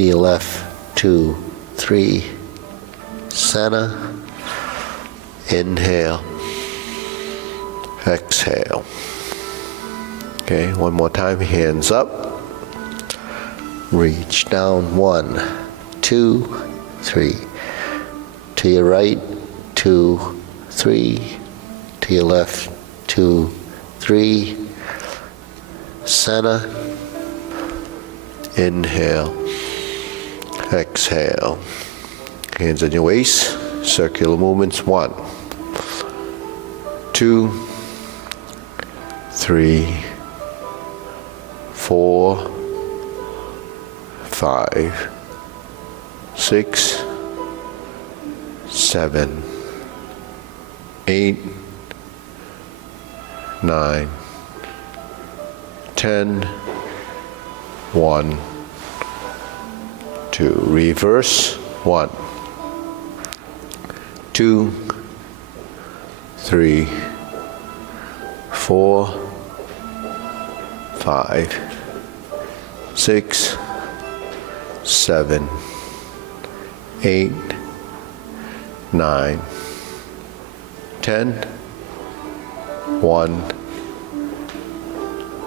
to your left, 2, 3, center, inhale, exhale. Okay, one more time, hands up, reach down, 1, 2, 3, to your right, 2, 3, to your left, 2, 3, center, inhale, exhale. Hands on your waist, circular movements, 1, 2, 3, 4, 5, 6, 7, 8, 9, 10, 1, 2. Reverse, 1, 2, 3, 4, 5, 6, 7, 8, 9, 10, 1,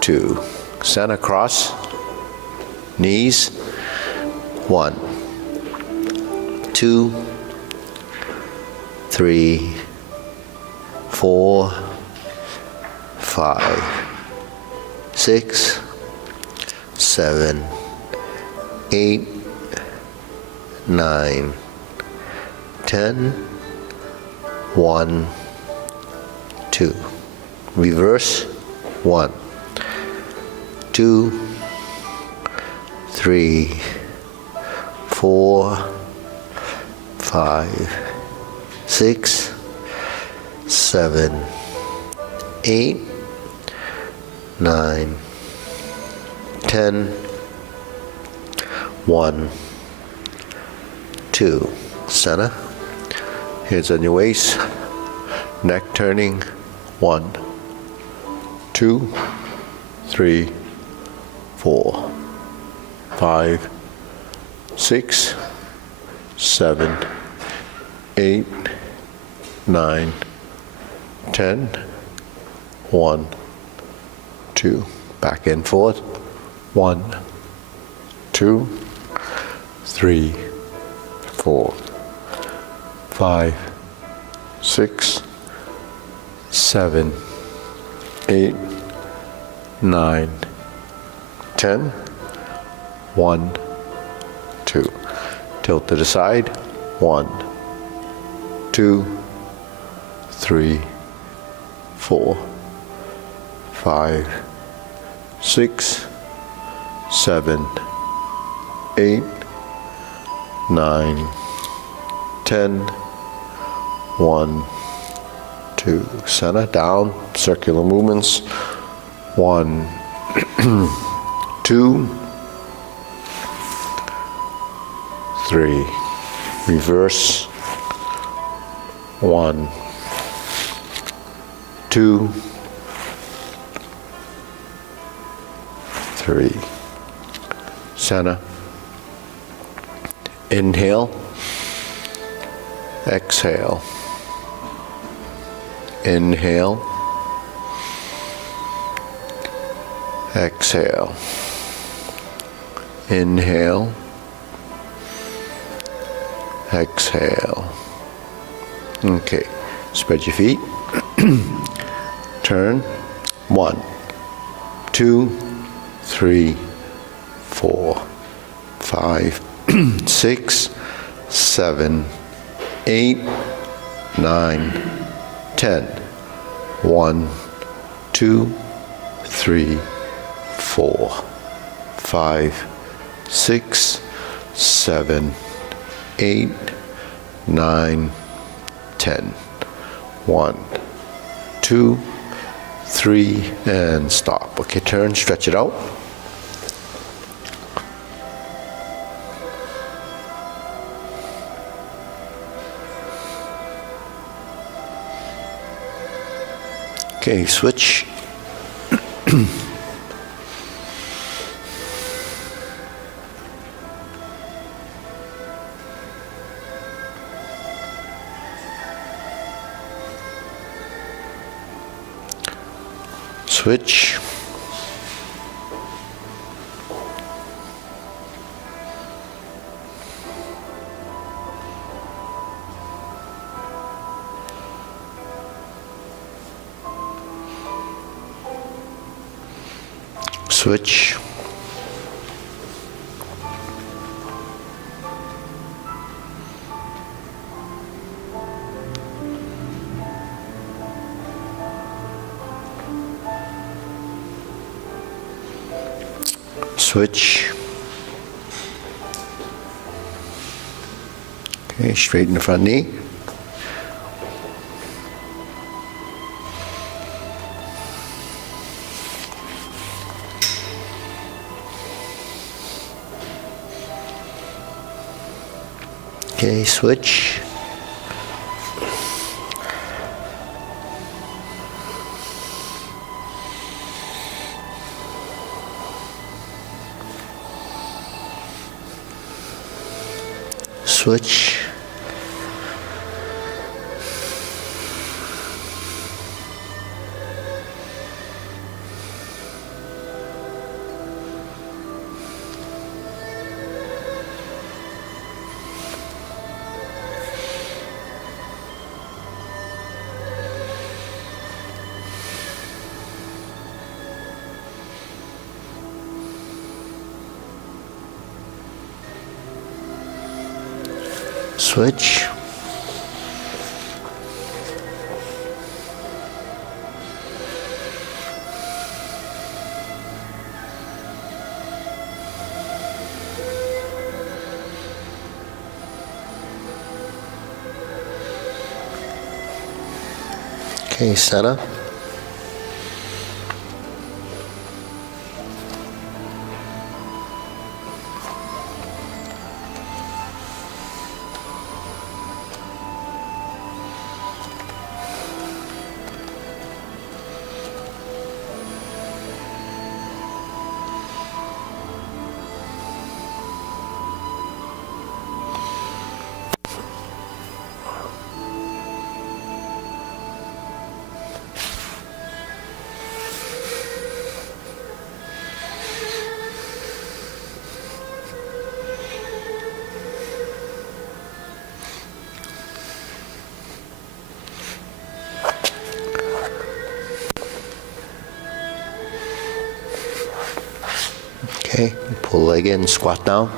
2. Center cross, knees, 1, 2, 3, 4, 5, 6, 7, 8, 9, 10, 1, 2. Reverse, 1, 2, 3, 4, 5, 6, 7, 8, 9, 10, 1, 2. Center. Hands on your waist. Neck turning. 1, 2, 3, 4, 5, 6, 7, 8, 9, 10, 1, 2. Back and forth. 1, 2, 3, 4, 5, 6, 7, 8, 9, 10, 1, 2. Tilt to the side. 1, 2, 3, 4, 5, 6, 7, 8, 9, 10, 1, 2. Center, down, circular movements. 1, 2, 3. Reverse. 1, 2, 3. Center. Inhale. Exhale. Inhale. Exhale. Inhale. Exhale. Okay. Spread your feet. Turn. 1, 2, 3, 4, 5, 6, 7, 8, 9, 10. 1, 2, 3, 4, 5, 6, 7, 8, 9, 10. 1, 2, 3, and stop. Okay, turn, stretch it out. Okay, switch. Switch. Switch. Switch. Okay, straighten the front knee. Okay, switch. Switch. Switch. Okay, center. Okay, pull the leg in, squat down.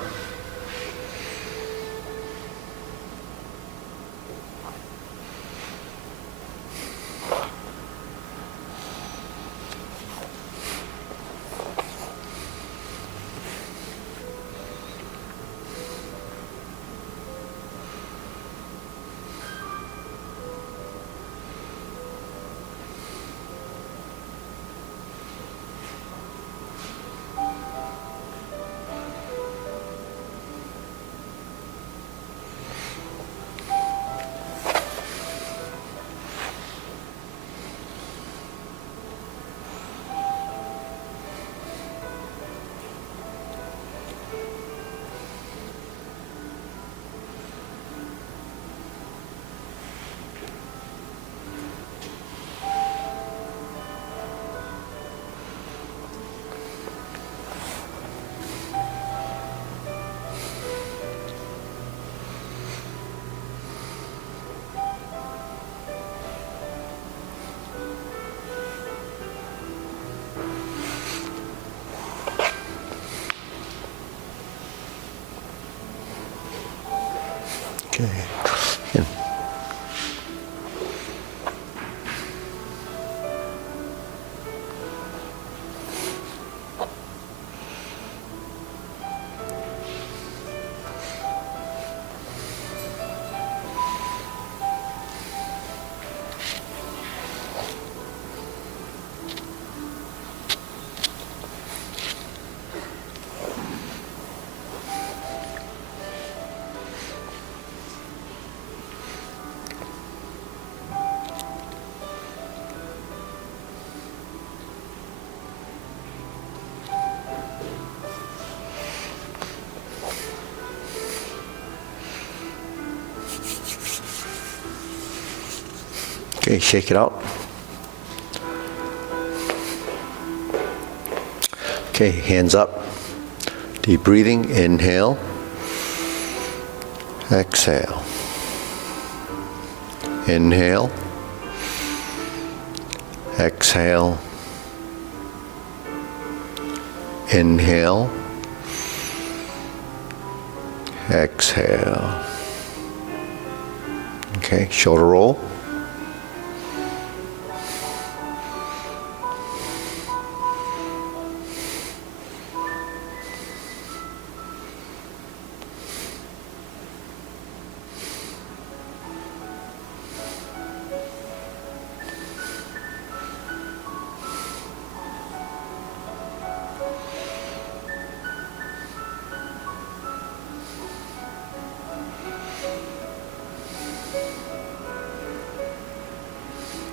Okay. And okay, shake it out. Okay, hands up. Deep breathing, inhale, exhale. Inhale, exhale, inhale, exhale. Okay, shoulder roll.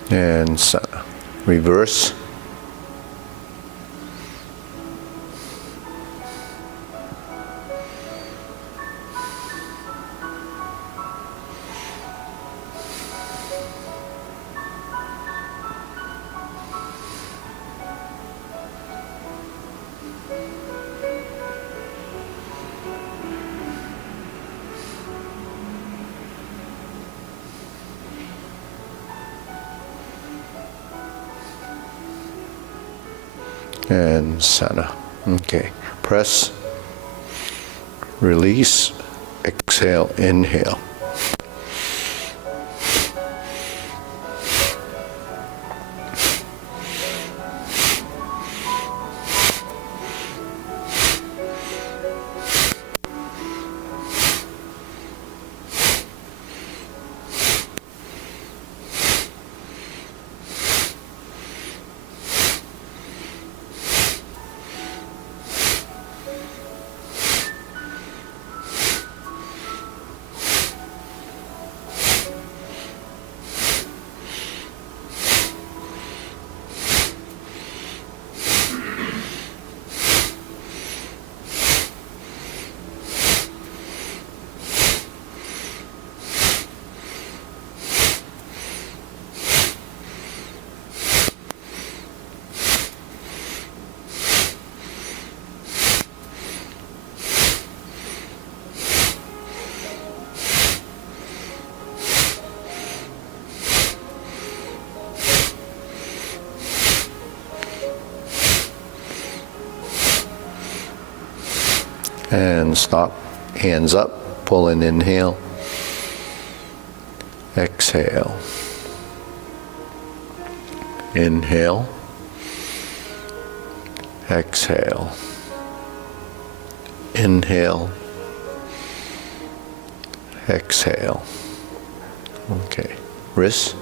And reverse. And sana. Okay. Press, release, exhale, inhale. And stop. Hands up. Pull in, inhale. Exhale. Inhale. Exhale. Inhale. Exhale. Okay. Wrists.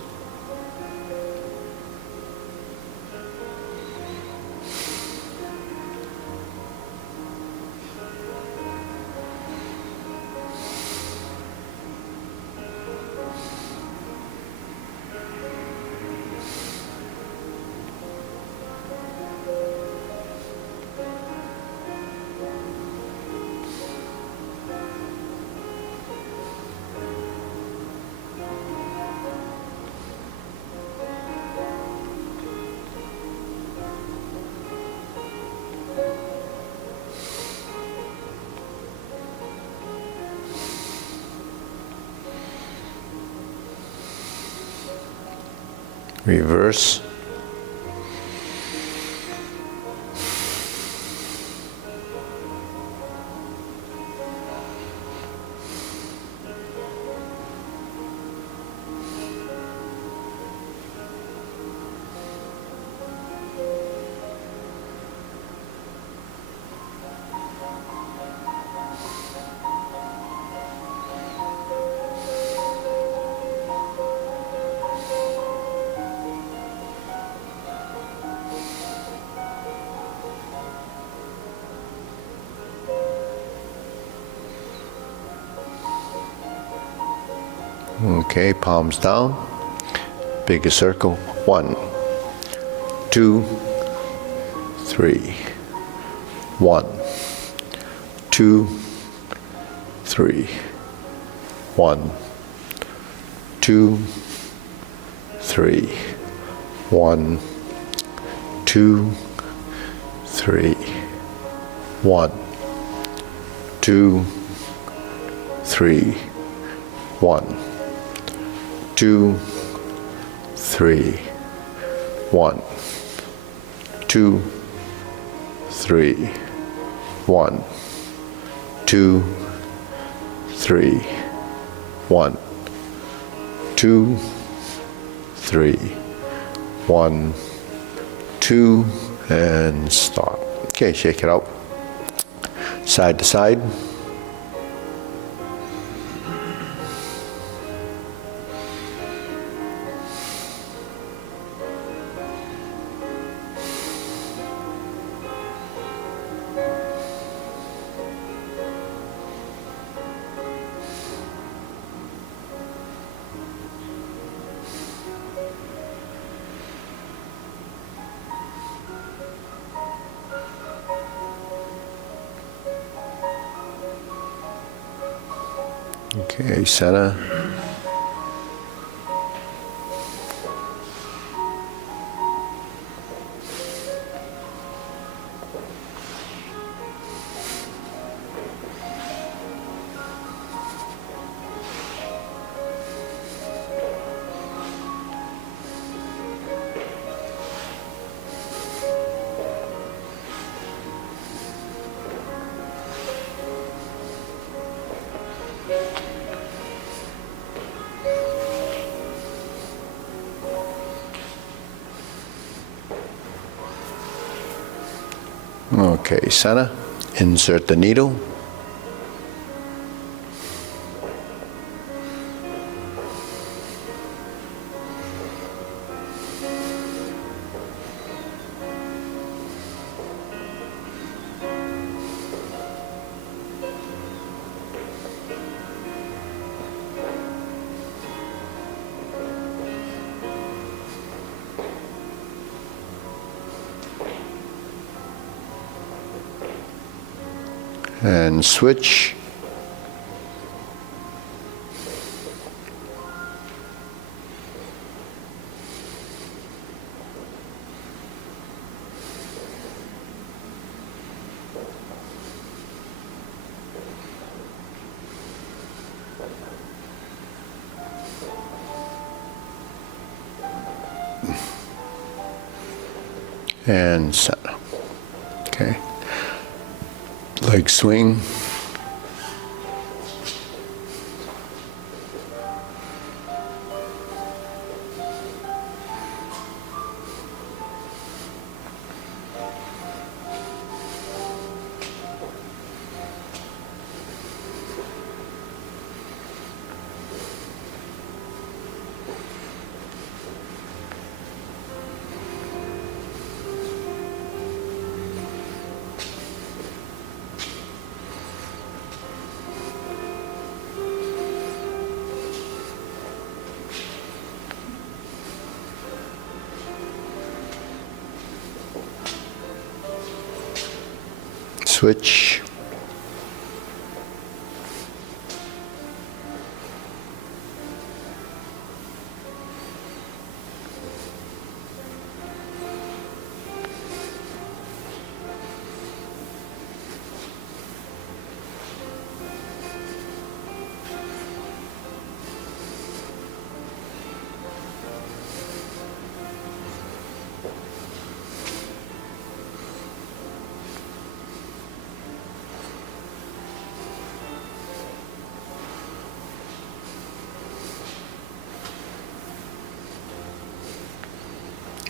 Reverse. Okay, palms down. Biggest circle. 1, 2, 3. 1, 2, 3. 1, 2, 3. 1, 2, 3. 1, 2, 3, 1, 2, 3, 1, 2, 3, 1, 2, 3, 1, 2, 3, 1, 2, and stop. Okay, shake it out. Side to side. Okay, center. Okay, center. Insert the needle. And switch. And center. Okay. Leg swing. Switch.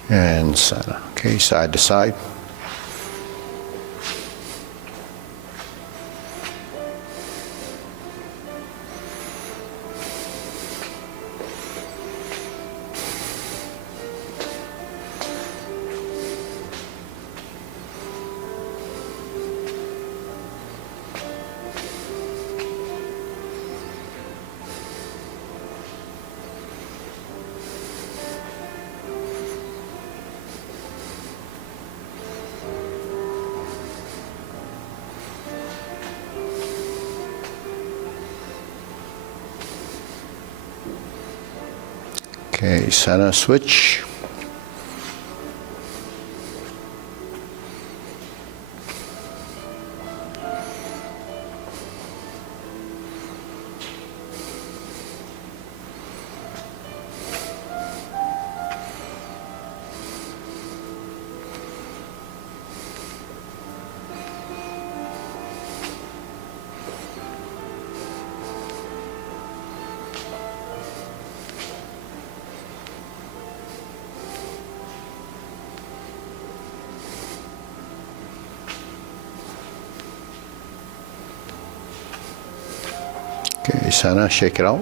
And center. Okay, side to side. Okay, center switch. Okay, Sana, shake it out.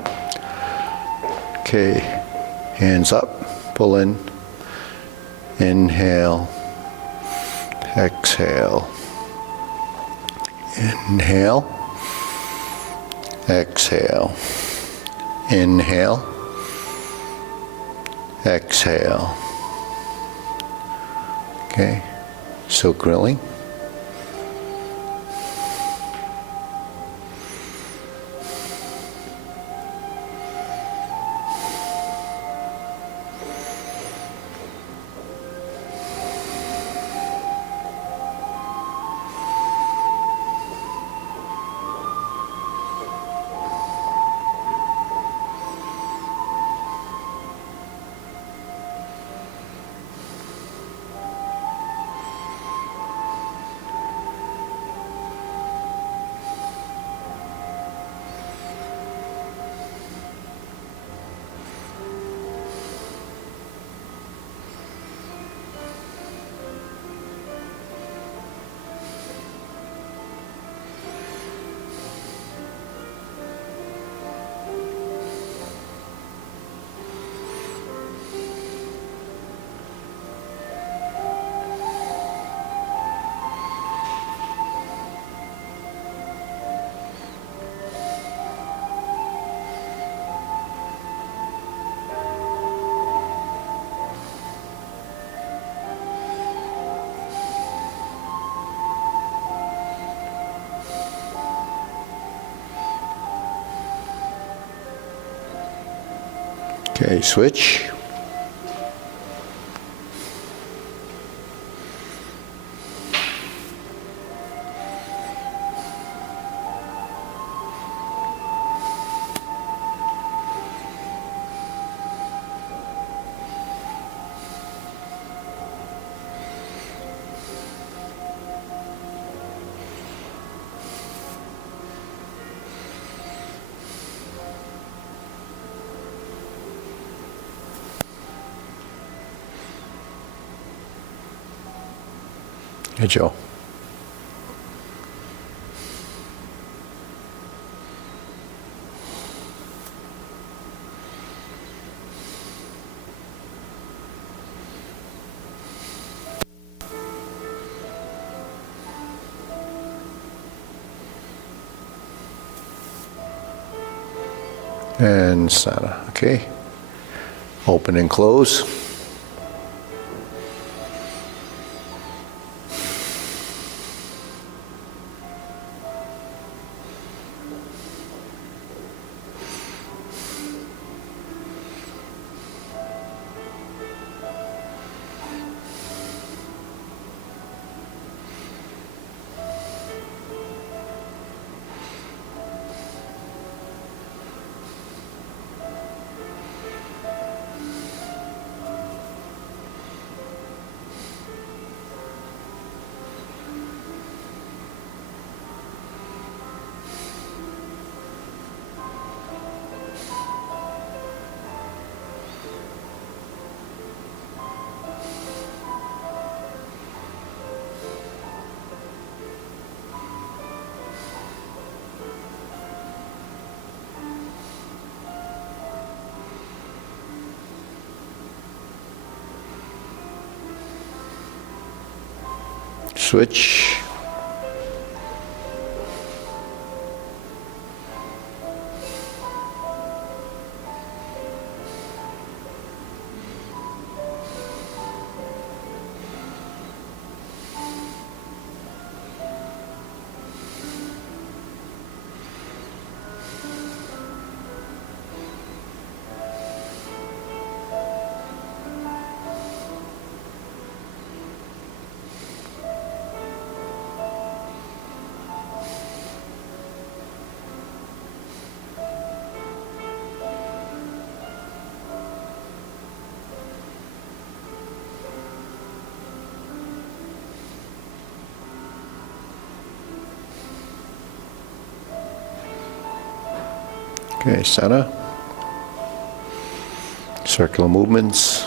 Okay, hands up, pull in, inhale, exhale, inhale, exhale, inhale, exhale. Okay, still grilling. Okay, switch. Hey, Joe. And Sana, okay. Open and close. Switch. Okay, Sana. Circular movements.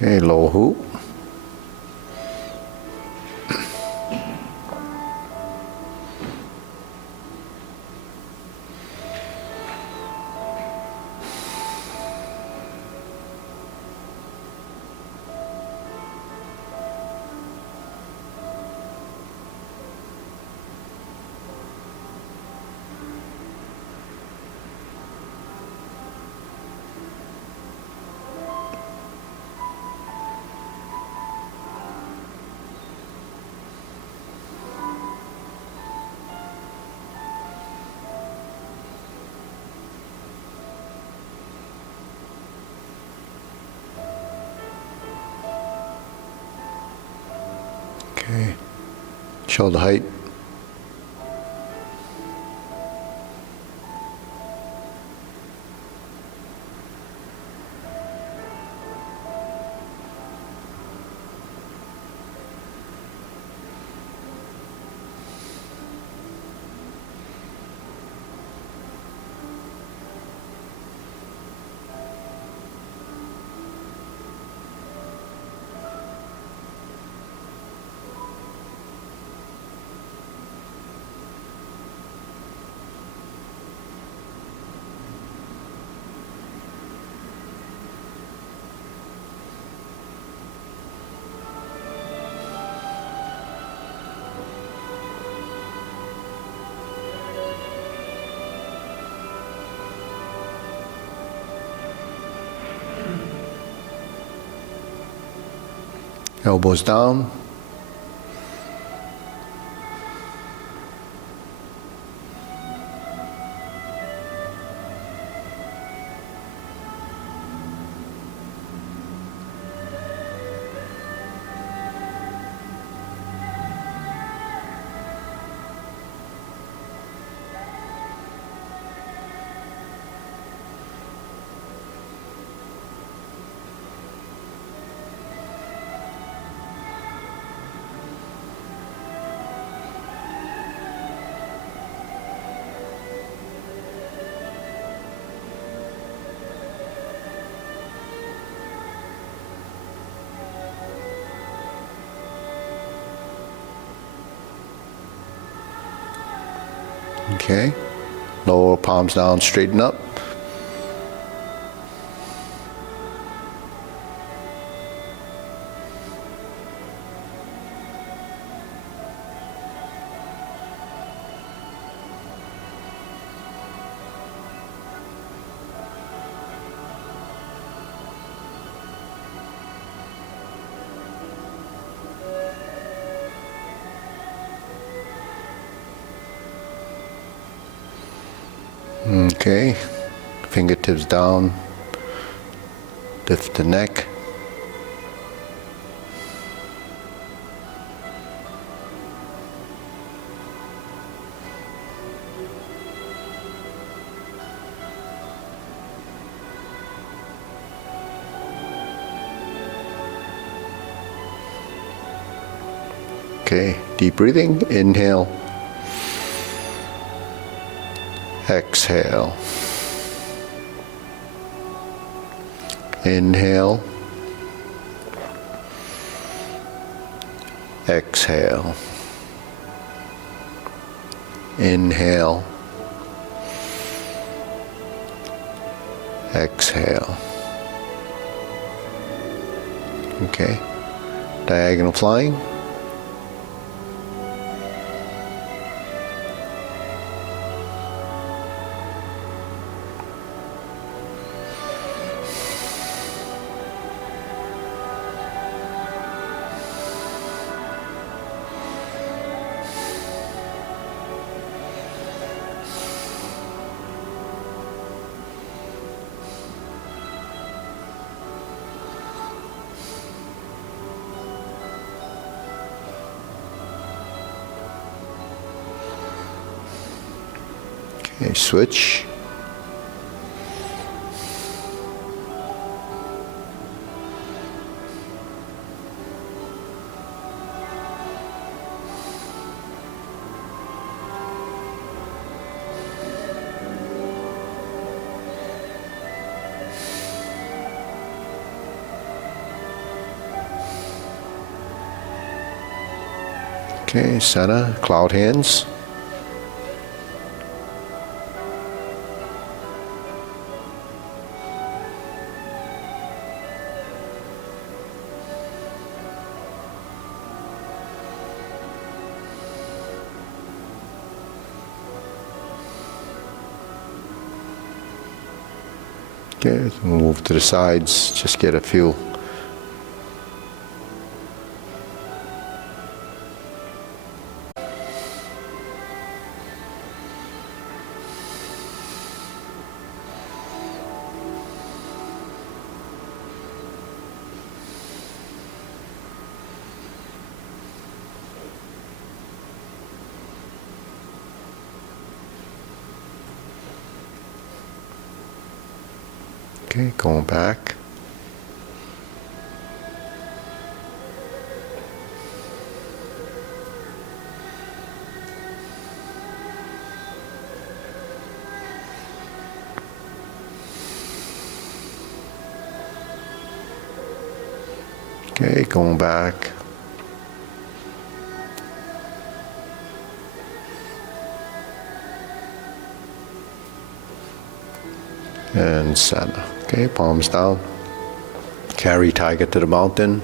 Okay, low hoop. Okay, shoulder height. Elbows down. Okay, lower palms down, straighten up. Okay, fingertips down, lift the neck. Okay, deep breathing, inhale, exhale, inhale, exhale, inhale, exhale. Okay, diagonal flying. Okay, switch. Okay, center, cloud hands. Okay, move to the sides, just get a feel. Okay, going back. Okay, going back. And center. Okay, palms down. Carry tiger to the mountain.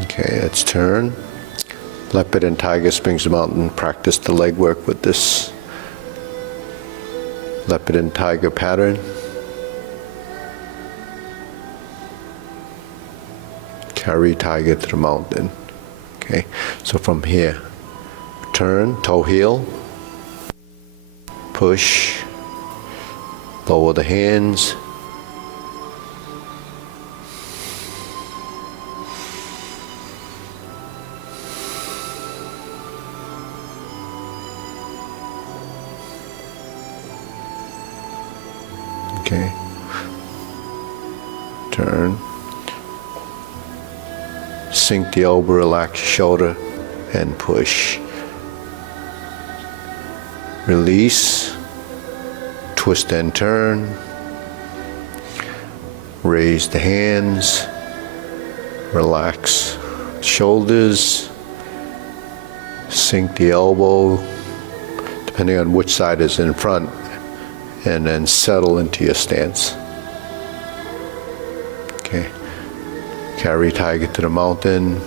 Okay, let's turn. Leopard and tiger springs the mountain. Practice the leg work with this leopard and tiger pattern. Carry tiger to the mountain. Okay, so from here, turn, toe heel, push, lower the hands. Okay, turn, sink the elbow, relax your shoulder, and push. Release, twist and turn, raise the hands, relax shoulders, sink the elbow, depending on which side is in front, and then settle into your stance. Okay. Carry tiger to the mountain.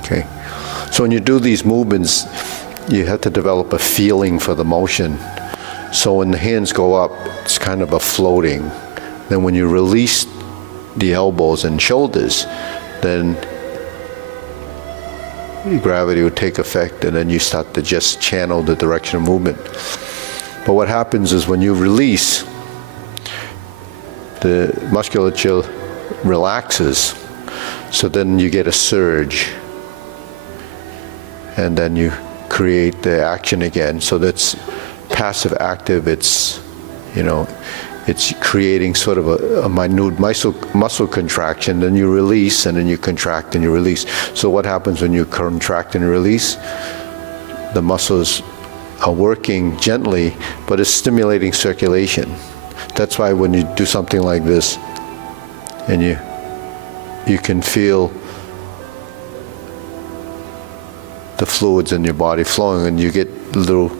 Okay, so when you do these movements, you have to develop a feeling for the motion. So when the hands go up, it's kind of a floating. Then when you release the elbows and shoulders, then gravity would take effect, and then you start to just channel the direction of movement. But what happens is when you release, the musculature relaxes, so then you get a surge. And then you create the action again. So that's passive active. It's, it's creating sort of a minute muscle contraction. Then you release, and then you contract and you release. So what happens when you contract and release? The muscles are working gently, but it's stimulating circulation. That's why when you do something like this, and you can feel the fluids in your body flowing, and you get little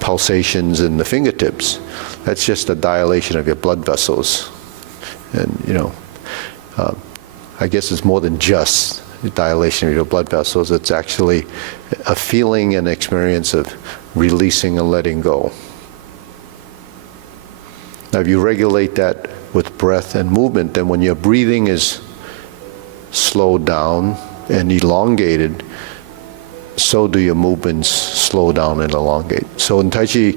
pulsations in the fingertips. That's just a dilation of your blood vessels. And I guess it's more than just the dilation of your blood vessels. It's actually a feeling and experience of releasing and letting go. Now, if you regulate that with breath and movement, then when your breathing is slowed down and elongated, so do your movements slow down and elongate. So in Tai Chi,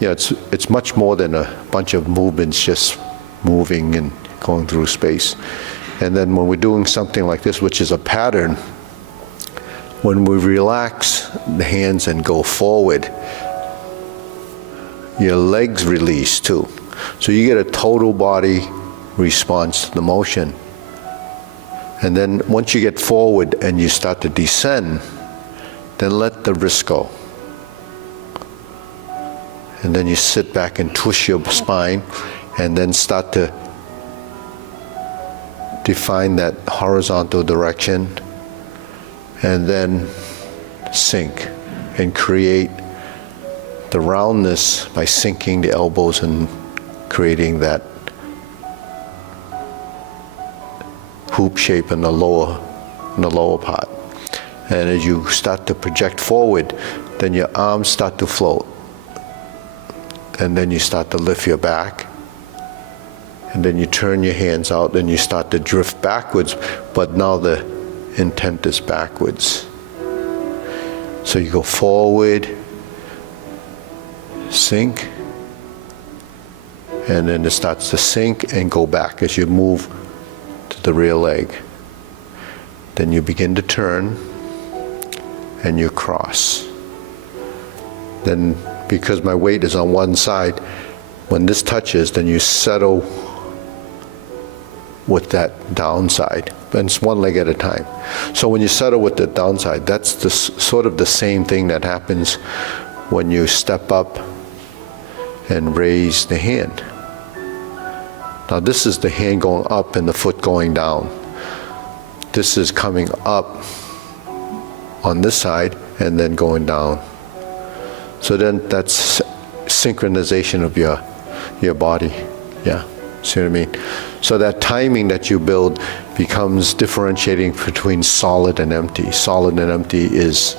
it's much more than a bunch of movements just moving and going through space. And then when we're doing something like this, which is a pattern, when we relax the hands and go forward, your legs release too. So you get a total body response to the motion. And then once you get forward and you start to descend, then let the wrist go. And then you sit back and twist your spine, and then start to define that horizontal direction, and then sink and create the roundness by sinking the elbows and creating that hoop shape in the lower part. And as you start to project forward, then your arms start to float. And then you start to lift your back. And then you turn your hands out and you start to drift backwards, but now the intent is backwards. So you go forward, sink, and then it starts to sink and go back as you move to the rear leg. Then you begin to turn and you cross. Then, because my weight is on one side, when this touches, then you settle with that downside. And it's one leg at a time. So when you settle with the downside, that's sort of the same thing that happens when you step up and raise the hand. Now this is the hand going up and the foot going down. This is coming up on this side and then going down. So then that's synchronization of your body. Yeah, see what I mean? So that timing that you build becomes differentiating between solid and empty. Solid and empty is,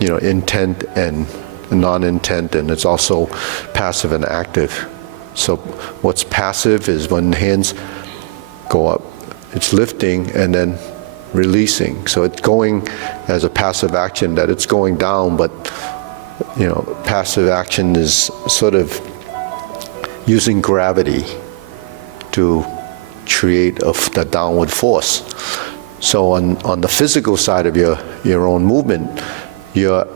intent and non-intent, and it's also passive and active. So what's passive is when hands go up, it's lifting and then releasing. So it's going as a passive action, that it's going down, but passive action is sort of using gravity to create the downward force. So on the physical side of your own movement, you're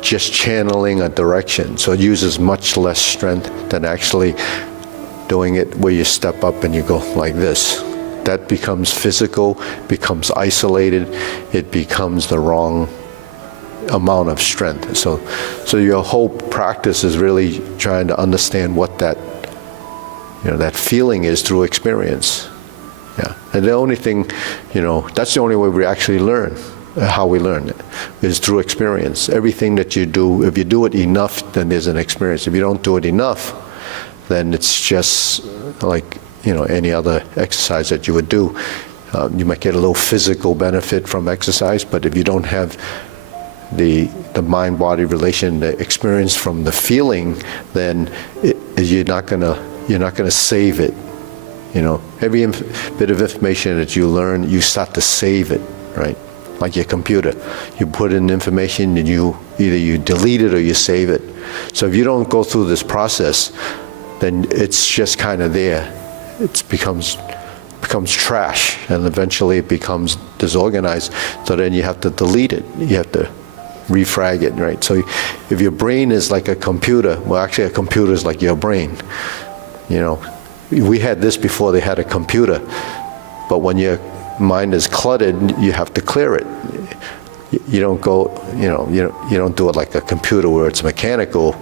just channeling a direction. So it uses much less strength than actually doing it where you step up and you go like this. That becomes physical, becomes isolated, it becomes the wrong amount of strength. So your whole practice is really trying to understand what that feeling is through experience. Yeah. And the only thing, that's the only way we actually learn. How we learn it is through experience. Everything that you do, if you do it enough, then there's an experience. If you don't do it enough, then it's just like any other exercise that you would do. You might get a little physical benefit from exercise, but if you don't have the mind-body relation, the experience from the feeling, then you're not gonna save it. Every bit of information that you learn, you start to save it, right? Like your computer. You put in information and either you delete it or you save it. So if you don't go through this process, then it's just kind of there. It becomes trash, and eventually it becomes disorganized. So then you have to delete it. You have to refrag it, right? So if your brain is like a computer, well, actually a computer is like your brain. We had this before they had a computer, but when your mind is cluttered, you have to clear it. You don't go, you don't do it like a computer where it's mechanical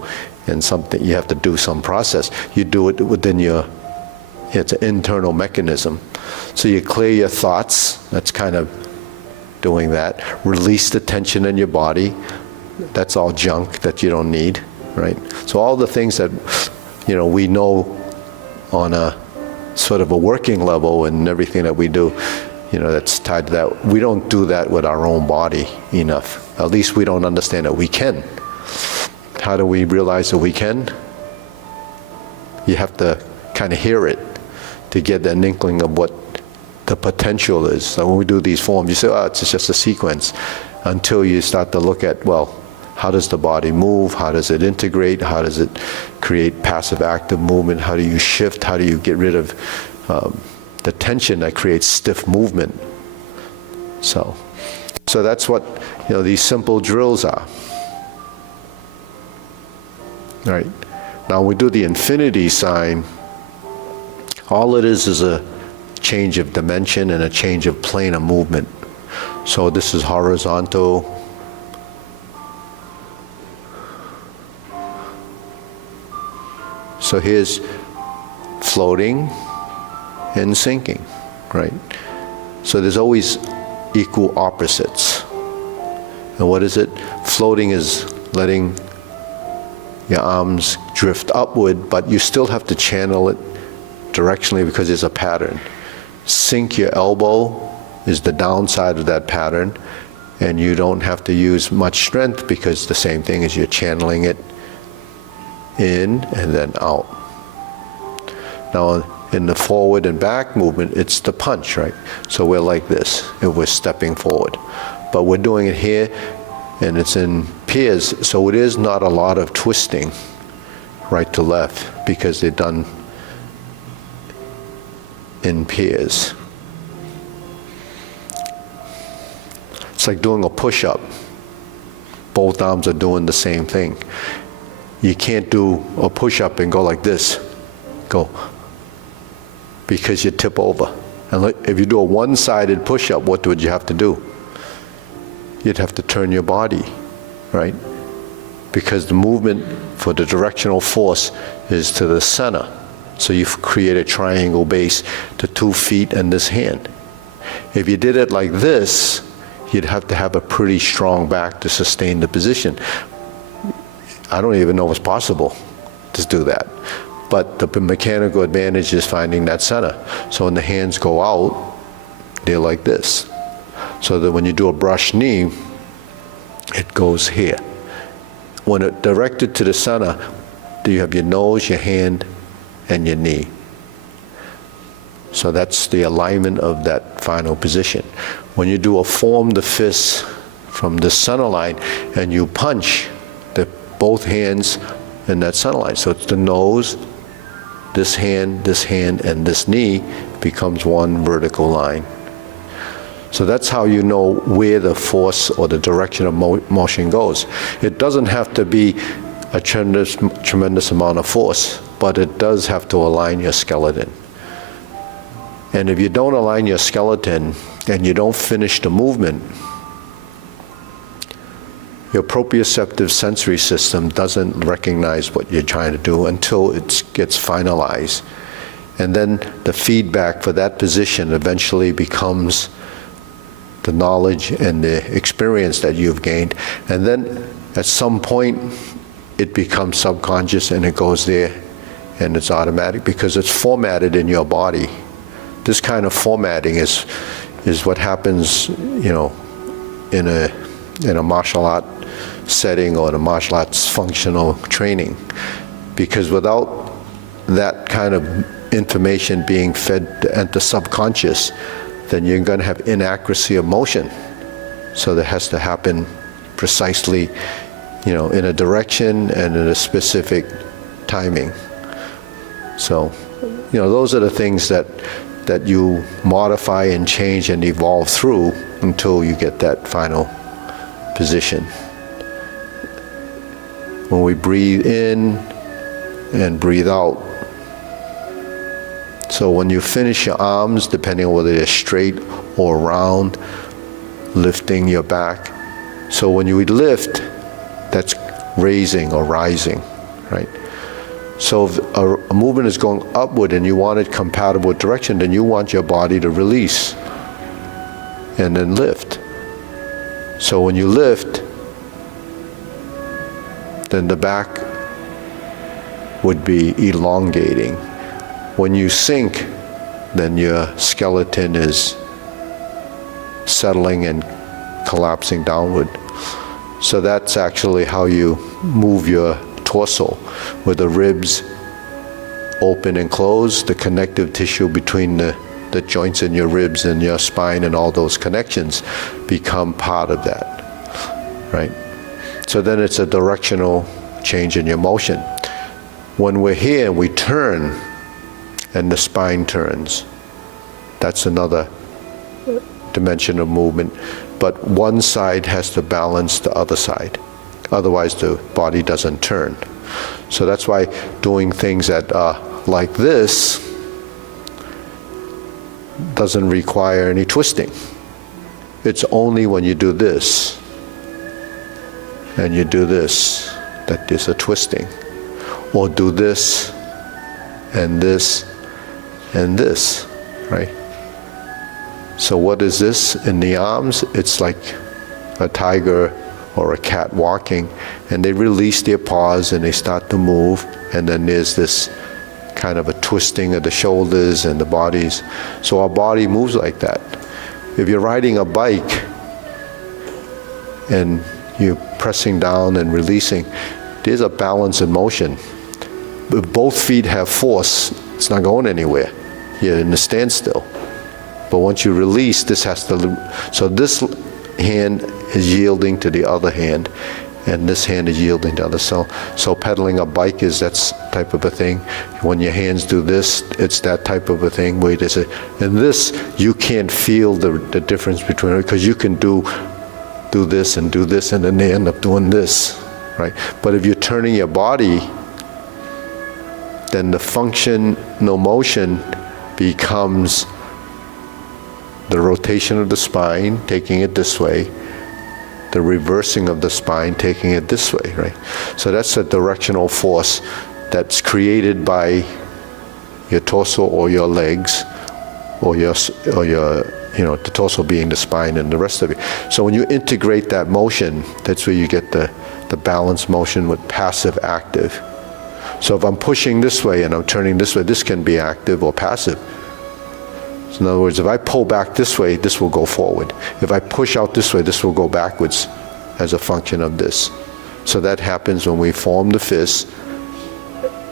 and something, you have to do some process. You do it within it's an internal mechanism. So you clear your thoughts, that's kind of doing that. Release the tension in your body, that's all junk that you don't need, right? So all the things that, we know on a sort of a working level and everything that we do, that's tied to that. We don't do that with our own body enough. At least we don't understand that we can. How do we realize that we can? You have to kind of hear it to get an inkling of what the potential is. So when we do these forms, you say, oh, it's just a sequence, until you start to look at, well, how does the body move? How does it integrate? How does it create passive active movement? How do you shift? How do you get rid of the tension that creates stiff movement? So that's what these simple drills are. All right. Now when we do the infinity sign, all it is a change of dimension and a change of plane of movement. So this is horizontal. So here's floating and sinking, right? So there's always equal opposites. And what is it? Floating is letting your arms drift upward, but you still have to channel it directionally because there's a pattern. Sink your elbow is the downside of that pattern, and you don't have to use much strength because the same thing is you're channeling it in and then out. Now in the forward and back movement, it's the punch, right? So we're like this, and we're stepping forward. But we're doing it here, and it's in pairs, so it is not a lot of twisting right to left because they're done in pairs. It's like doing a push-up. Both arms are doing the same thing. You can't do a push-up and go like this. Go. Because you tip over. And if you do a one-sided push-up, what would you have to do? You'd have to turn your body, right? Because the movement for the directional force is to the center. So you create a triangle base to 2 feet and this hand. If you did it like this, you'd have to have a pretty strong back to sustain the position. I don't even know if it's possible to do that. But the mechanical advantage is finding that center. So when the hands go out, they're like this. So that when you do a brush knee, it goes here. When it's directed to the center, you have your nose, your hand, and your knee. So that's the alignment of that final position. When you do a form the fist from the center line and you punch both hands in that center line. So it's the nose, this hand, and this knee becomes one vertical line. So that's how you know where the force or the direction of motion goes. It doesn't have to be a tremendous amount of force, but it does have to align your skeleton. And if you don't align your skeleton and you don't finish the movement, your proprioceptive sensory system doesn't recognize what you're trying to do until it gets finalized. And then the feedback for that position eventually becomes the knowledge and the experience that you've gained. And then at some point, it becomes subconscious and it goes there and it's automatic because it's formatted in your body. This kind of formatting is what happens, in a martial art setting or in a martial arts functional training. Because without that kind of information being fed to enter subconscious, then you're going to have inaccuracy of motion. So that has to happen precisely, in a direction and in a specific timing. So, those are the things that you modify and change and evolve through until you get that final position. When we breathe in and breathe out. So when you finish your arms, depending on whether they're straight or round, lifting your back, So when you lift, that's raising or rising, right? So if a movement is going upward and you want it compatible with direction, then you want your body to release and then lift. So when you lift, then the back would be elongating. When you sink, then your skeleton is settling and collapsing downward. So that's actually how you move your torso, with the ribs open and closed, the connective tissue between the joints in your ribs and your spine and all those connections become part of that, right? So then it's a directional change in your motion. When we're here, we turn and the spine turns. That's another dimension of movement. But one side has to balance the other side. Otherwise, the body doesn't turn. So that's why doing things that are like this doesn't require any twisting. It's only when you do this and you do this that there's a twisting. Or do this and this and this, right? So what is this in the arms? It's like a tiger or a cat walking, and they release their paws and they start to move, and then there's this kind of a twisting of the shoulders and the bodies. So our body moves like that. If you're riding a bike and you're pressing down and releasing, there's a balance in motion. If both feet have force, it's not going anywhere. You're in a standstill. But once you release, this has to, so this hand is yielding to the other hand, and this hand is yielding to the other. So pedaling a bike is that type of a thing. When your hands do this, it's that type of a thing. Where there's a, in this, you can't feel the difference between it, because you can do this, and then they end up doing this, right? But if you're turning your body, then the functional motion becomes the rotation of the spine, taking it this way, the reversing of the spine, taking it this way, right? So that's a directional force that's created by your torso or your legs, or your the torso being the spine and the rest of it. So when you integrate that motion, that's where you get the balance motion with passive active. So if I'm pushing this way and I'm turning this way, this can be active or passive. So in other words, if I pull back this way, this will go forward. If I push out this way, this will go backwards as a function of this. So that happens when we form the fist,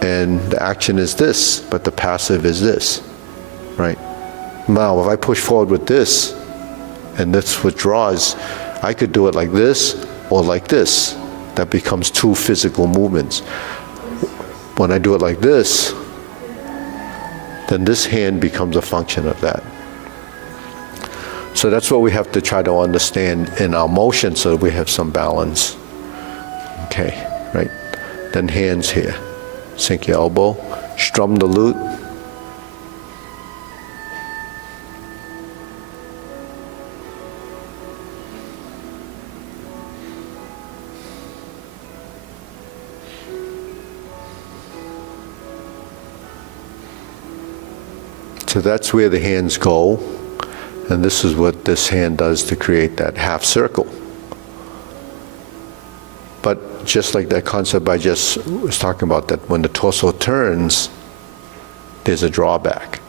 and the action is this, but the passive is this, right? Now, if I push forward with this, and this withdraws, I could do it like this or like this. That becomes two physical movements. When I do it like this, then this hand becomes a function of that. So that's what we have to try to understand in our motion, so that we have some balance. Okay, right? Then hands here. Sink your elbow, strum the lute. So that's where the hands go, and this is what this hand does to create that half circle. But just like that concept I just was talking about, that when the torso turns, there's a drawback,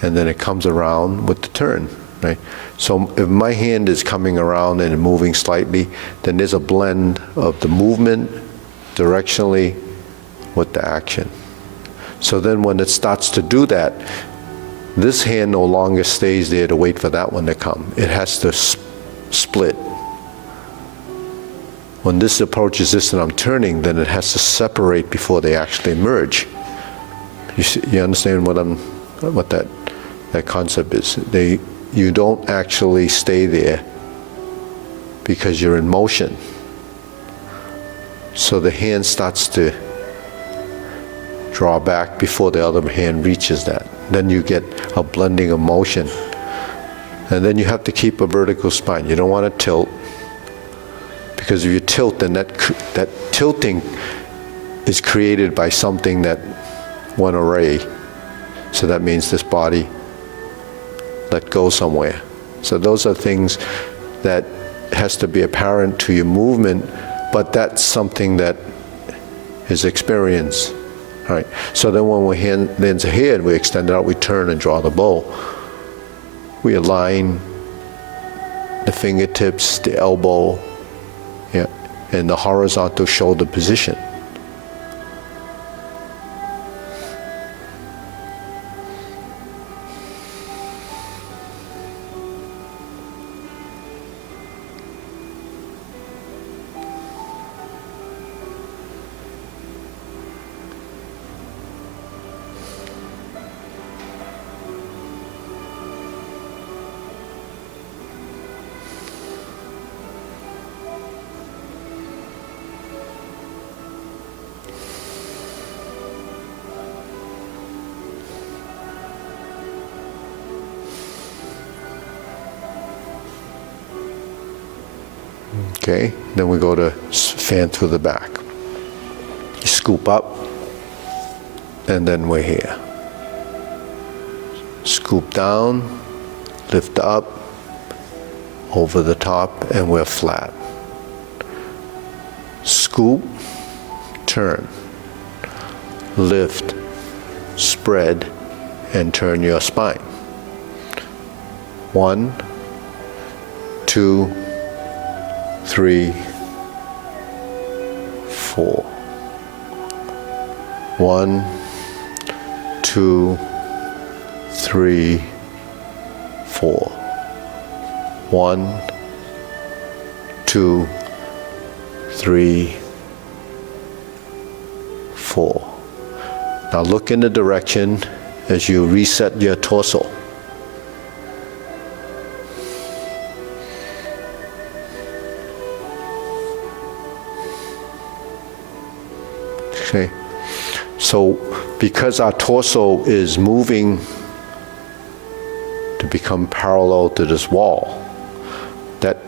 and then it comes around with the turn, right? So if my hand is coming around and moving slightly, then there's a blend of the movement directionally with the action. So then when it starts to do that, this hand no longer stays there to wait for that one to come. It has to split. When this approaches this and I'm turning, then it has to separate before they actually merge. You understand what that concept is? You don't actually stay there because you're in motion. So the hand starts to draw back before the other hand reaches that. Then you get a blending of motion. And then you have to keep a vertical spine. You don't want to tilt. Because if you tilt, then that tilting is created by something that went awry. So that means this body let go somewhere. So those are things that has to be apparent to your movement, but that's something that is experienced. All right. So then when we hands ahead, we extend it out, we turn and draw the bow. We align the fingertips, the elbow, yeah, and the horizontal shoulder position. Okay, then we go to fan through the back. You scoop up, and then we're here. Scoop down, lift up, over the top, and we're flat. Scoop, turn, lift, spread, and turn your spine. 1, 2, 3, 4. 1, 2, 3, 4. 1, 2, 3, 4. Now look in the direction as you reset your torso. Okay. So because our torso is moving to become parallel to this wall, that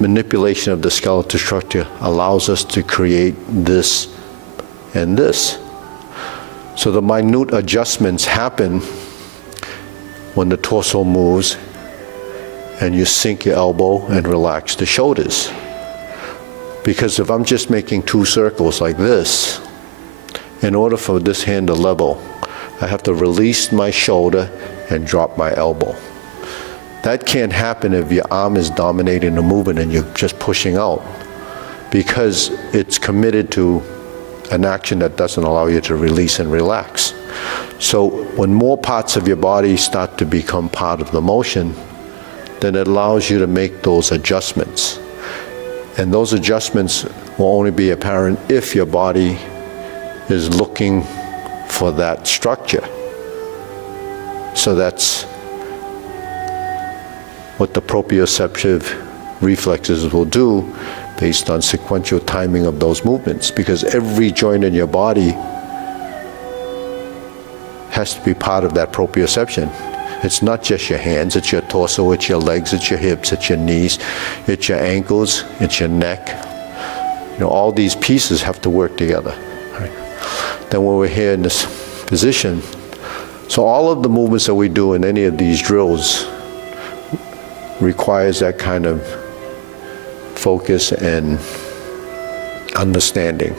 manipulation of the skeletal structure allows us to create this and this. So the minute adjustments happen when the torso moves and you sink your elbow and relax the shoulders. Because if I'm just making 2 circles like this, in order for this hand to level, I have to release my shoulder and drop my elbow. That can't happen if your arm is dominating the movement and you're just pushing out, because it's committed to an action that doesn't allow you to release and relax. So when more parts of your body start to become part of the motion, then it allows you to make those adjustments. And those adjustments will only be apparent if your body is looking for that structure. So that's what the proprioceptive reflexes will do based on sequential timing of those movements, because every joint in your body has to be part of that proprioception. It's not just your hands, it's your torso, it's your legs, it's your hips, it's your knees, it's your ankles, it's your neck. You know, all these pieces have to work together. Right? Then when we're here in this position, so all of the movements that we do in any of these drills requires that kind of focus and understanding.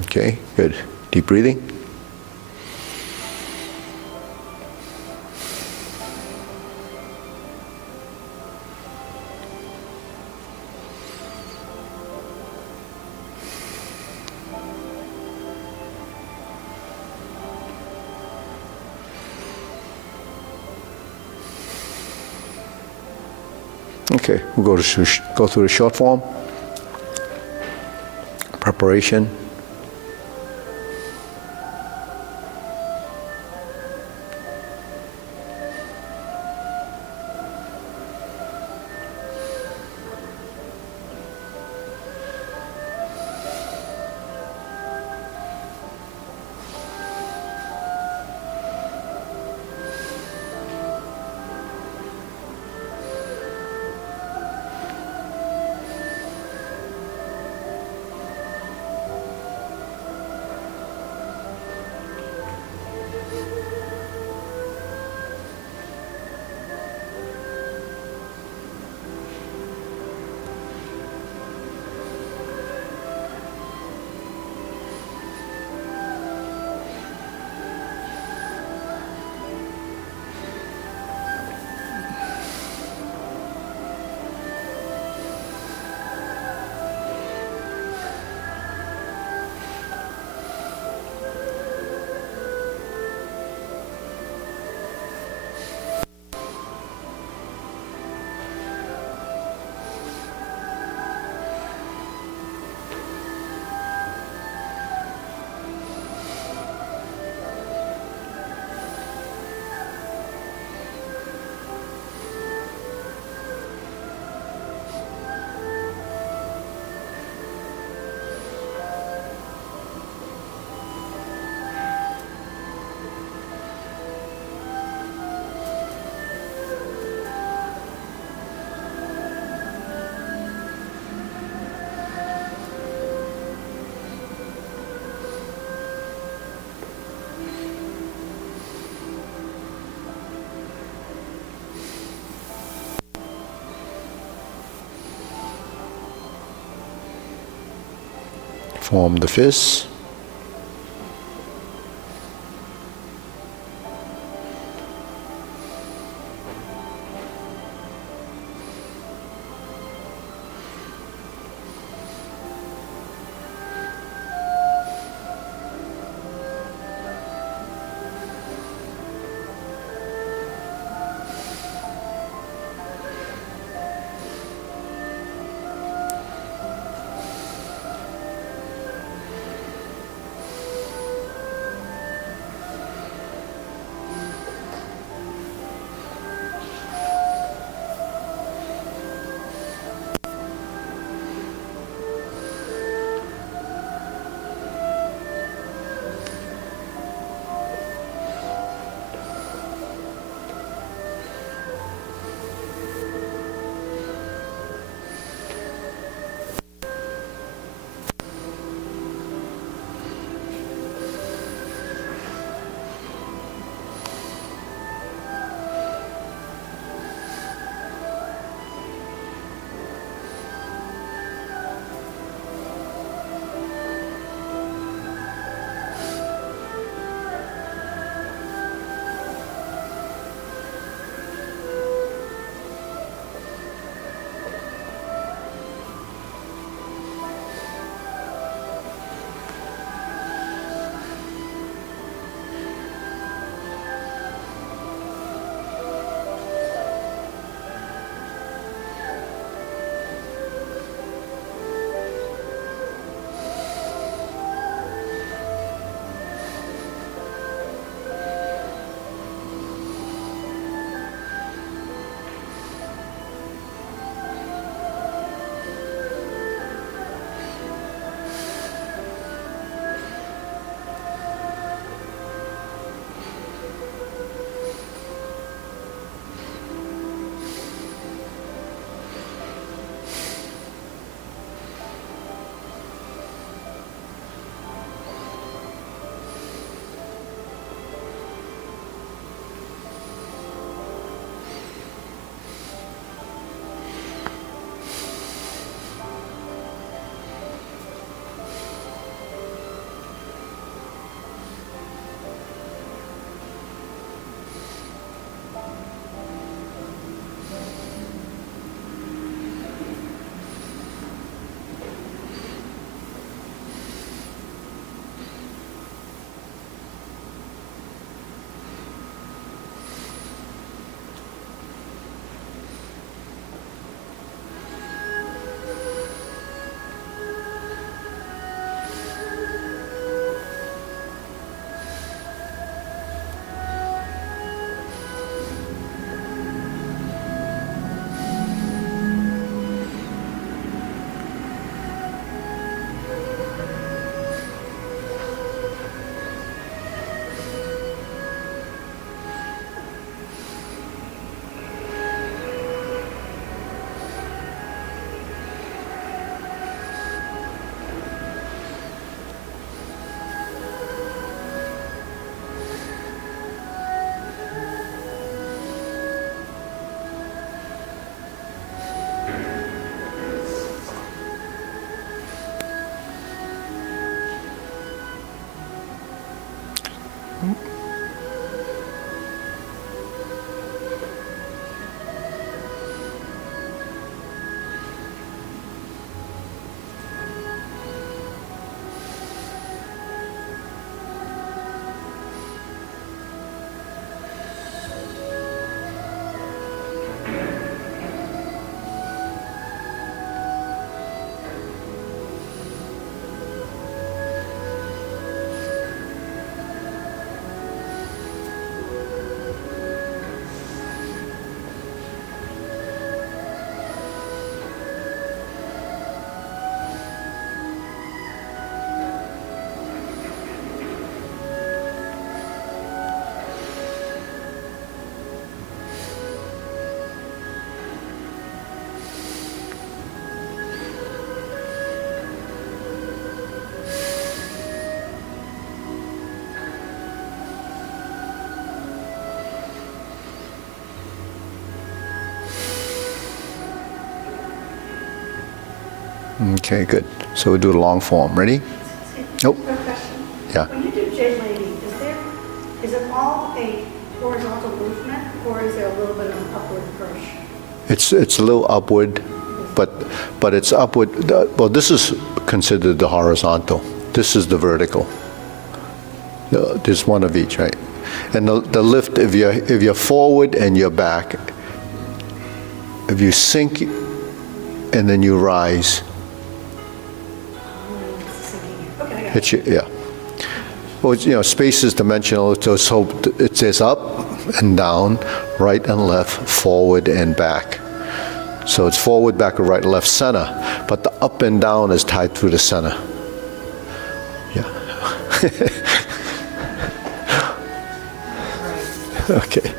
Okay, good. Deep breathing. Okay, we'll go through the short form. Preparation. Form the fists. Okay, good. So we do the long form. Ready? Nope. Quick question. Yeah. When you do J lady, is it all a horizontal movement, or is there a little bit of an upward push? It's a little upward, but it's upward. Well, this is considered the horizontal. This is the vertical. There's one of each, right? And the lift, if you're forward and you're back, if you sink and then you rise, Okay, I got it. yeah. Well, space is dimensional, so it says up and down, right and left, forward and back. So it's forward, back, right, left, center. But the up and down is tied through the center. Yeah. Okay.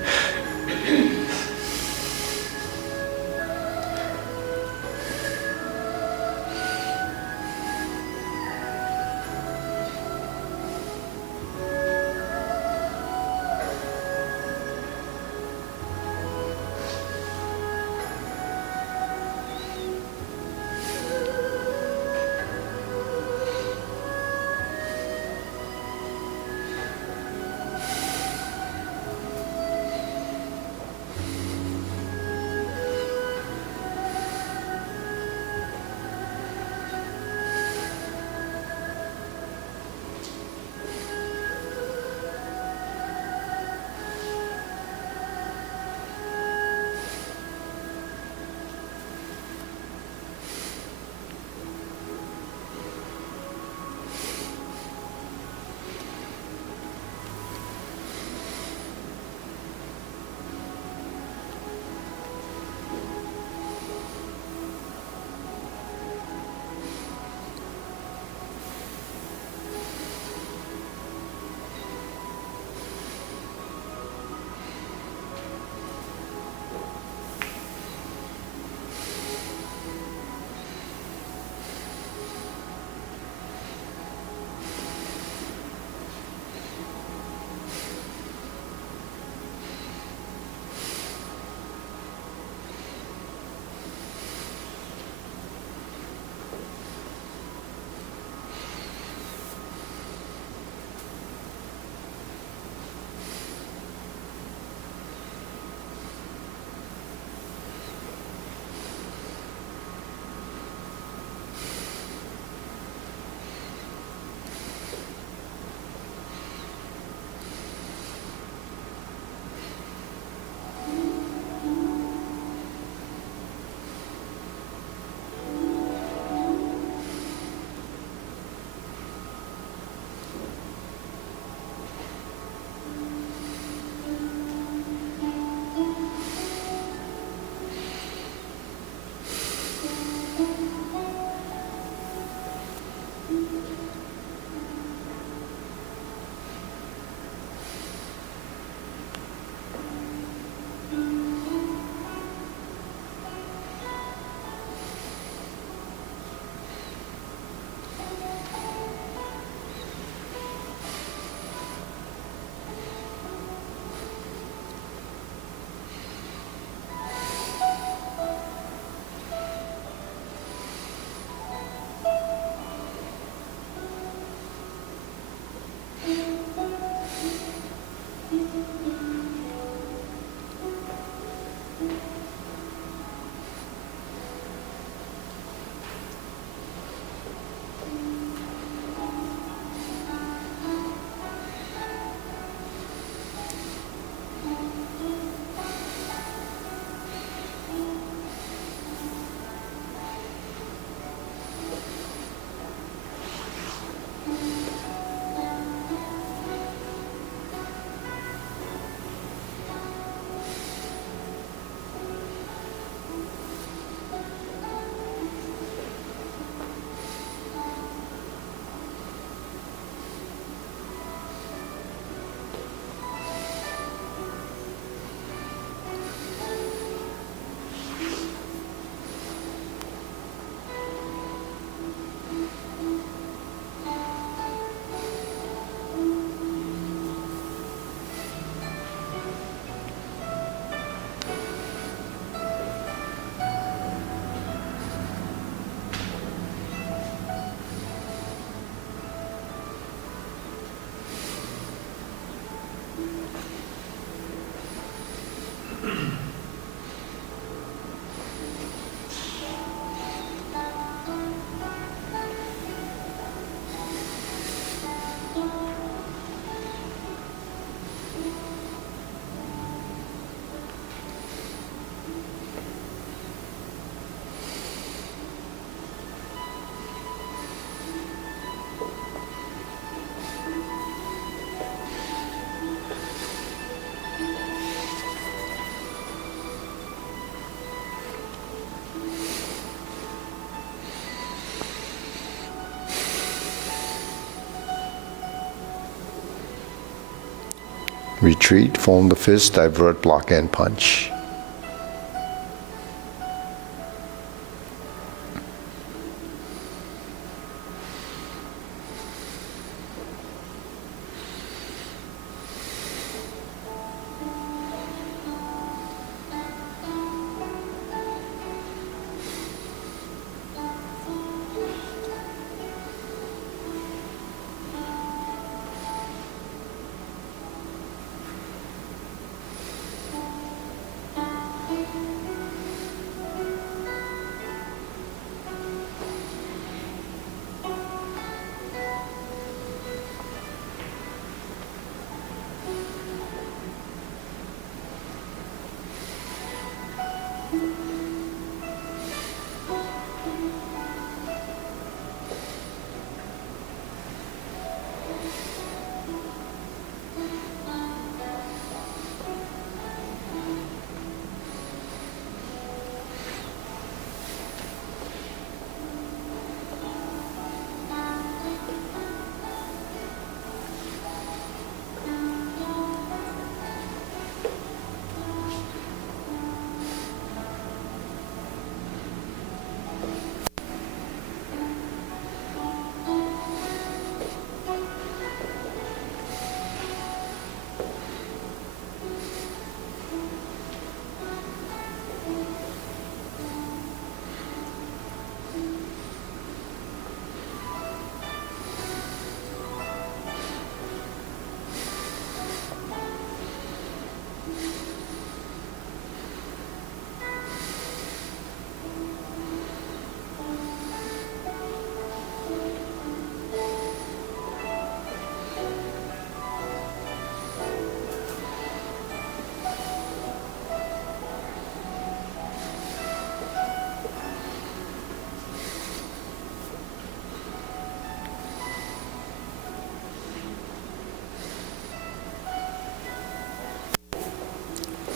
Retreat, form the fist, divert, block, and punch.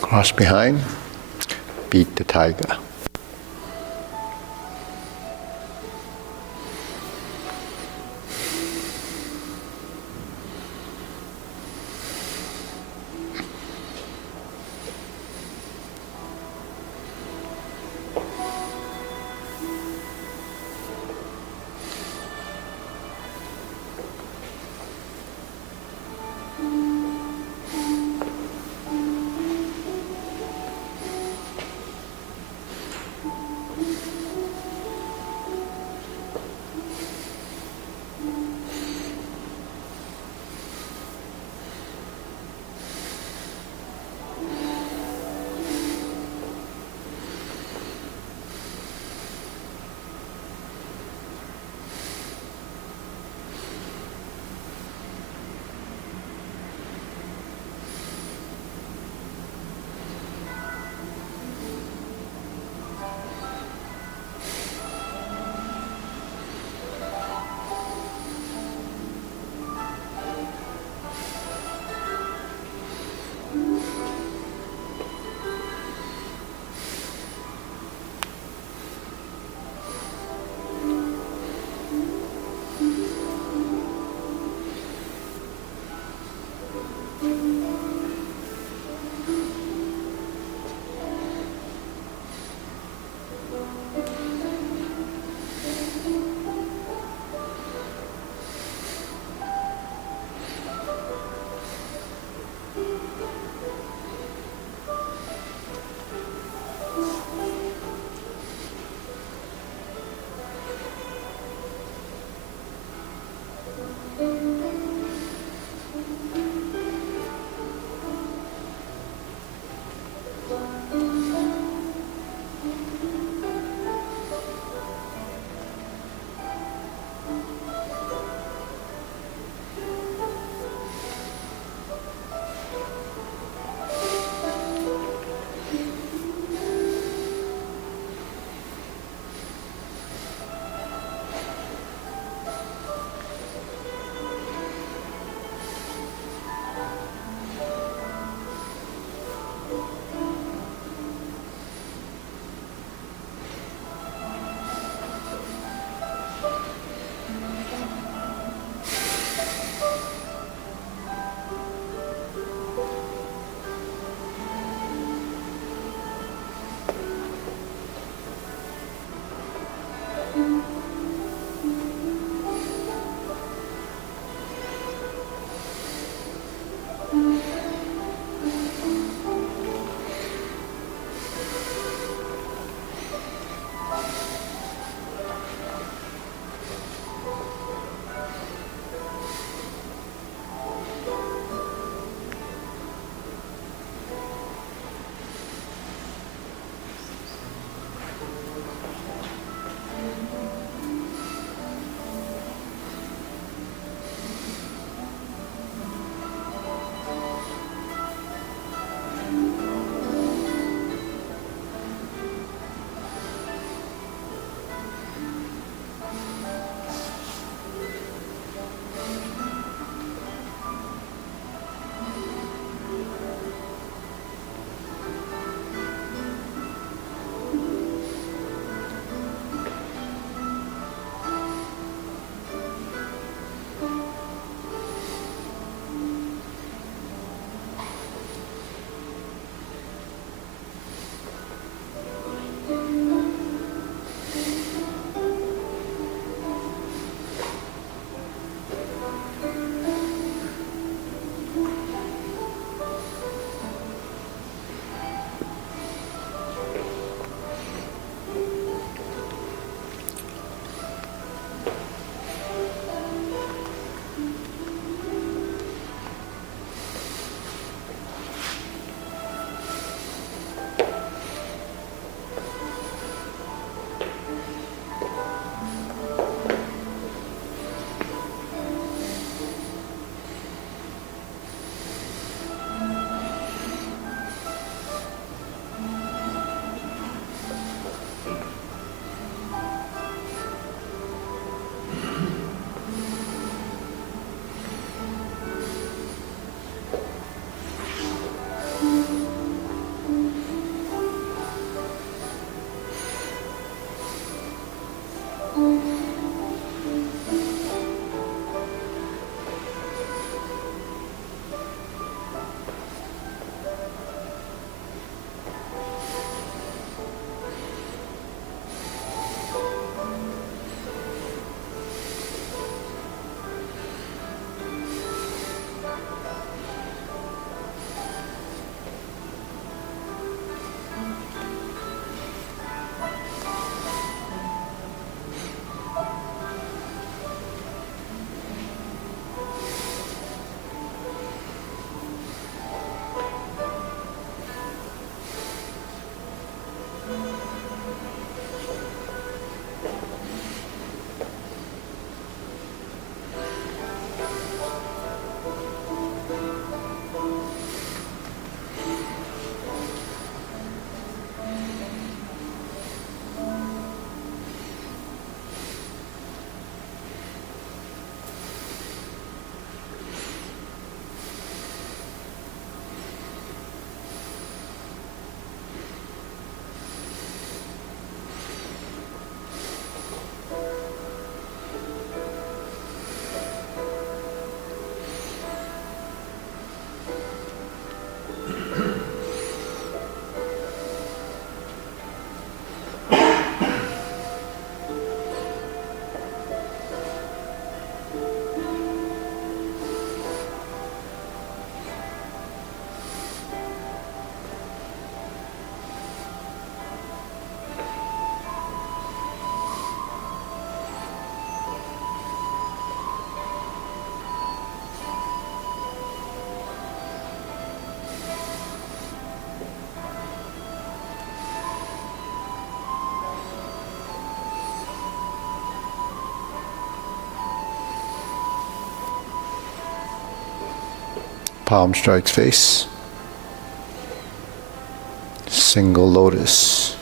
Cross behind, beat the tiger. Palm strikes face. Single lotus.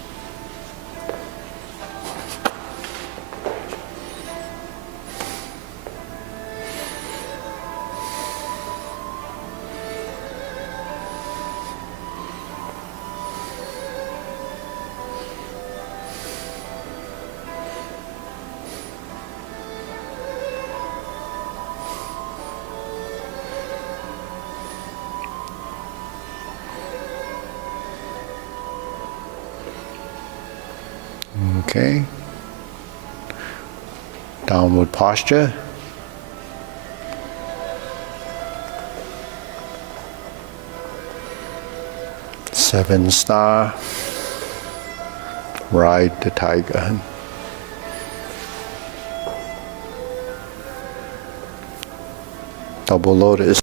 Okay. Downward posture. Seven star. Ride the tiger. Double lotus.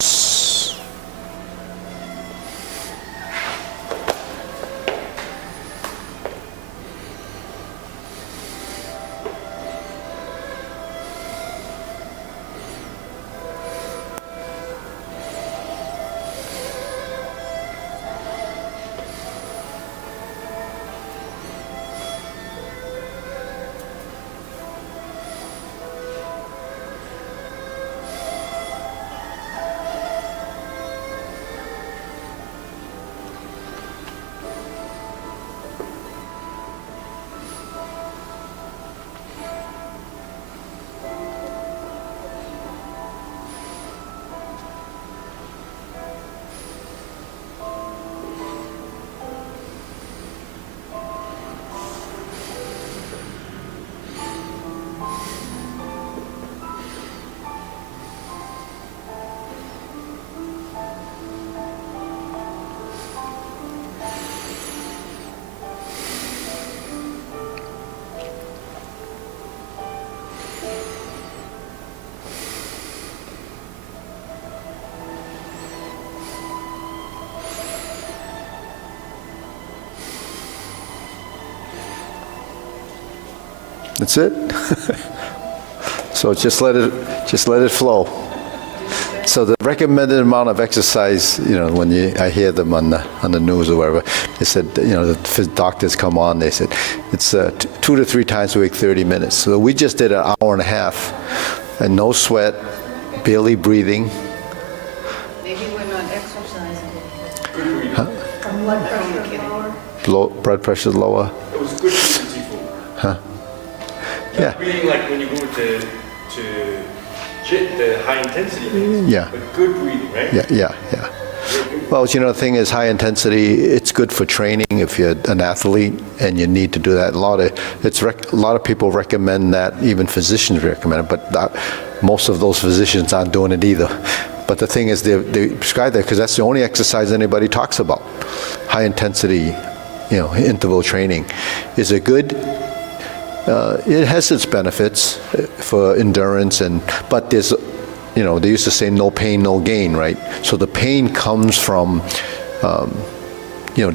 That's it. So just let it flow. So the recommended amount of exercise, when I hear them on the news or whatever, they said, the doctors come on, they said it's 2 to 3 times a week, 30 minutes. So we just did an hour and a half, and no sweat, barely breathing. Maybe we're not exercising. Blood pressure lower. Blood pressure lower. It was good frequency food. Huh? Not Yeah. breathing like when you go to JIT, the high intensity things. Yeah. But good breathing, right? Yeah. Well, the thing is, high intensity, it's good for training if you're an athlete and you need to do that. A lot of people recommend that, even physicians recommend it, but most of those physicians aren't doing it either. But the thing is, they prescribe that because that's the only exercise anybody talks about. High intensity, interval training. Is it good? It has its benefits for endurance, but there's, they used to say no pain, no gain, right? So the pain comes from,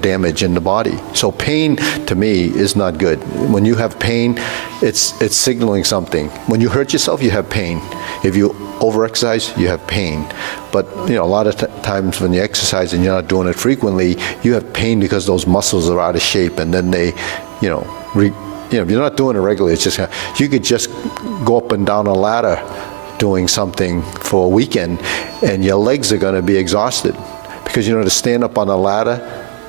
damage in the body. So pain, to me, is not good. When you have pain, it's signaling something. When you hurt yourself, you have pain. If you overexercise, you have pain. But, a lot of times when you exercise and you're not doing it frequently, you have pain because those muscles are out of shape, and then they, if you're not doing it regularly, it's just you could just go up and down a ladder doing something for a weekend, and your legs are going to be exhausted because to stand up on a ladder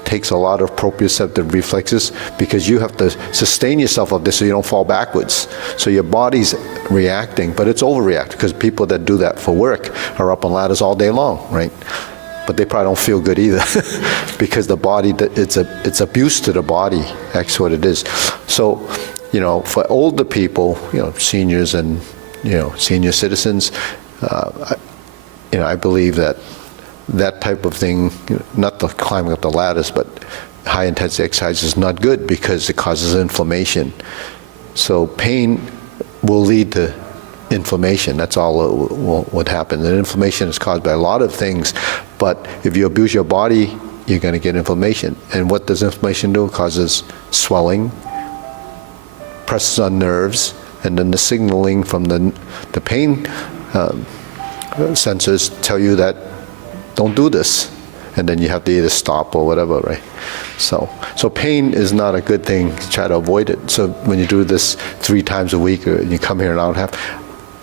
takes a lot of proprioceptive reflexes because you have to sustain yourself up there so you don't fall backwards. So your body's reacting, but it's overreacting because people that do that for work are up on ladders all day long, right? But they probably don't feel good either because the body, it's abuse to the body. That's what it is. So, for older people, seniors and, senior citizens, I believe that type of thing, not the climbing up the ladders, but high intensity exercise is not good because it causes inflammation. So pain will lead to inflammation. That's all what happens. And inflammation is caused by a lot of things, but if you abuse your body, you're going to get inflammation. And what does inflammation do? It causes swelling, presses on nerves, and then the signaling from the pain sensors tell you that don't do this. And then you have to either stop or whatever, right? So pain is not a good thing. Try to avoid it. So when you do this 3 times a week, or you come here an hour and a half,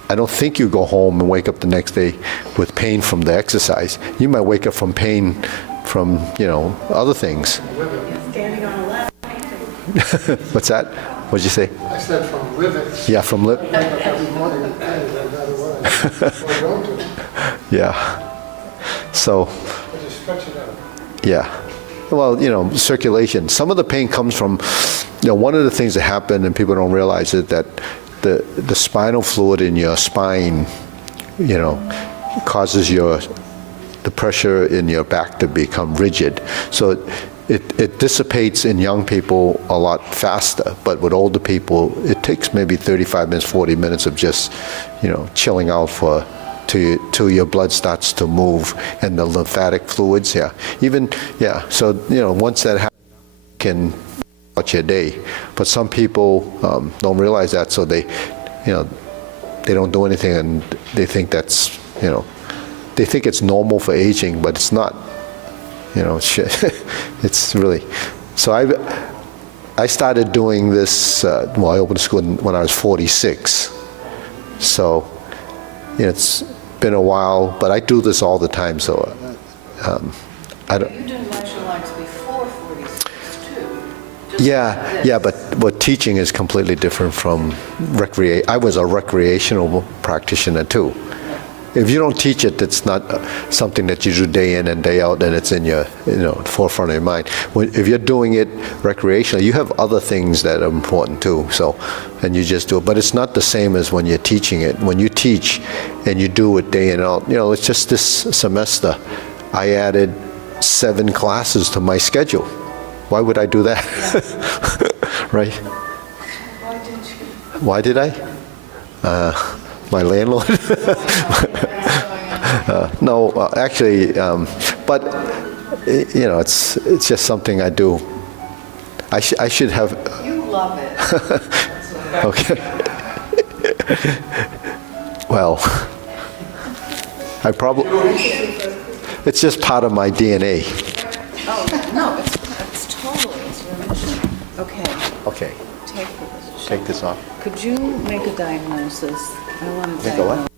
I don't think you go home and wake up the next day with pain from the exercise. You might wake up from pain from, other things. Standing on a ladder. What's that? What'd you say? I said from rivets. Yeah, from lip. Wake up every morning with pain, no matter what. Or don't do it. Yeah. So, Or just stretch it out. yeah. Well, circulation. Some of the pain comes from, one of the things that happen and people don't realize is that the spinal fluid in your spine, causes the pressure in your back to become rigid. So it dissipates in young people a lot faster, but with older people, it takes maybe 35 minutes, 40 minutes of just, chilling out till your blood starts to move and the lymphatic fluids, So, once that happens, can watch your day. But some people don't realize that, so they don't do anything, and they think that's, they think it's normal for aging, but it's not. It's really. So I started doing this. I opened a school when I was 46. So it's been a while, but I do this all the time. So I don't. You did martial arts before 46 too. Yeah, but teaching is completely different from recreation. I was a recreational practitioner too. If you don't teach it, it's not something that you do day in and day out, and it's in your, forefront of your mind. If you're doing it recreationally, you have other things that are important too. So, and you just do it. But it's not the same as when you're teaching it. When you teach and you do it day in and out, it's just this semester, I added 7 classes to my schedule. Why would I do that? Right? Why didn't you? Why did I? My landlord? No, actually, but it's just something I do. I should have. You love it. Okay. Well, I probably. It's just part of my DNA. Oh, no, it's totally, it's your mission. Okay, Okay. take this. Take this off. Could you make a diagnosis? I want to Make a what? diagnose